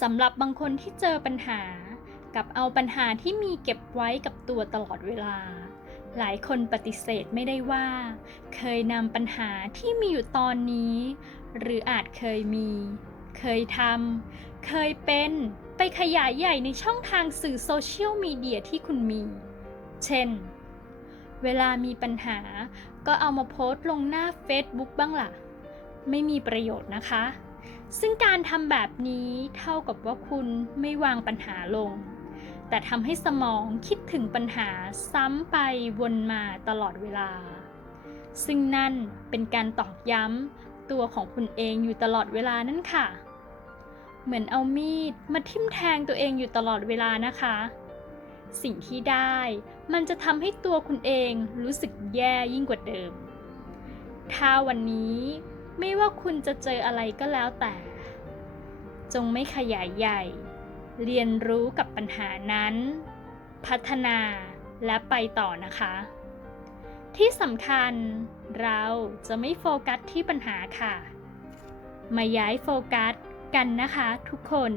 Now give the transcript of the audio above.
สำหรับบางคนที่เจอปัญหา กับเอาปัญหาที่มีเก็บไว้กับตัวตลอดเวลา หลายคนปฏิเสธไม่ได้ว่า เคยนำปัญหาที่มีอยู่ตอนนี้ หรืออาจเคยมี เคยทำเคยเป็นไปขยายใหญ่ในช่องทางสื่อโซเชียลมีเดียที่คุณมี เช่น เวลามีปัญหาก็เอามาโพสต์ลงหน้า Facebook บ้างล่ะ ไม่มีประโยชน์นะคะ ซึ่งการทำแบบนี้เท่ากับว่าคุณไม่วางปัญหาลง แต่ทำให้สมองคิดถึงปัญหาซ้ำไปวนมาตลอดเวลา ซึ่งนั่นเป็นการตอกย้ำตัวของคุณเองอยู่ตลอดเวลานั่นค่ะ เหมือนเอามีดมาทิ่มแทงตัวเองอยู่ตลอดเวลานะคะ สิ่งที่ได้มันจะทำให้ตัวคุณเองรู้สึกแย่ยิ่งกว่าเดิม ถ้าวันนี้ ไม่ว่าคุณจะเจออะไรก็แล้วแต่ จงไม่ขยายใหญ่ เรียนรู้กับปัญหานั้น พัฒนาและไปต่อนะคะ ที่สำคัญเราจะไม่โฟกัสที่ปัญหาค่ะ มาย้ายโฟกัสกันนะคะทุกคน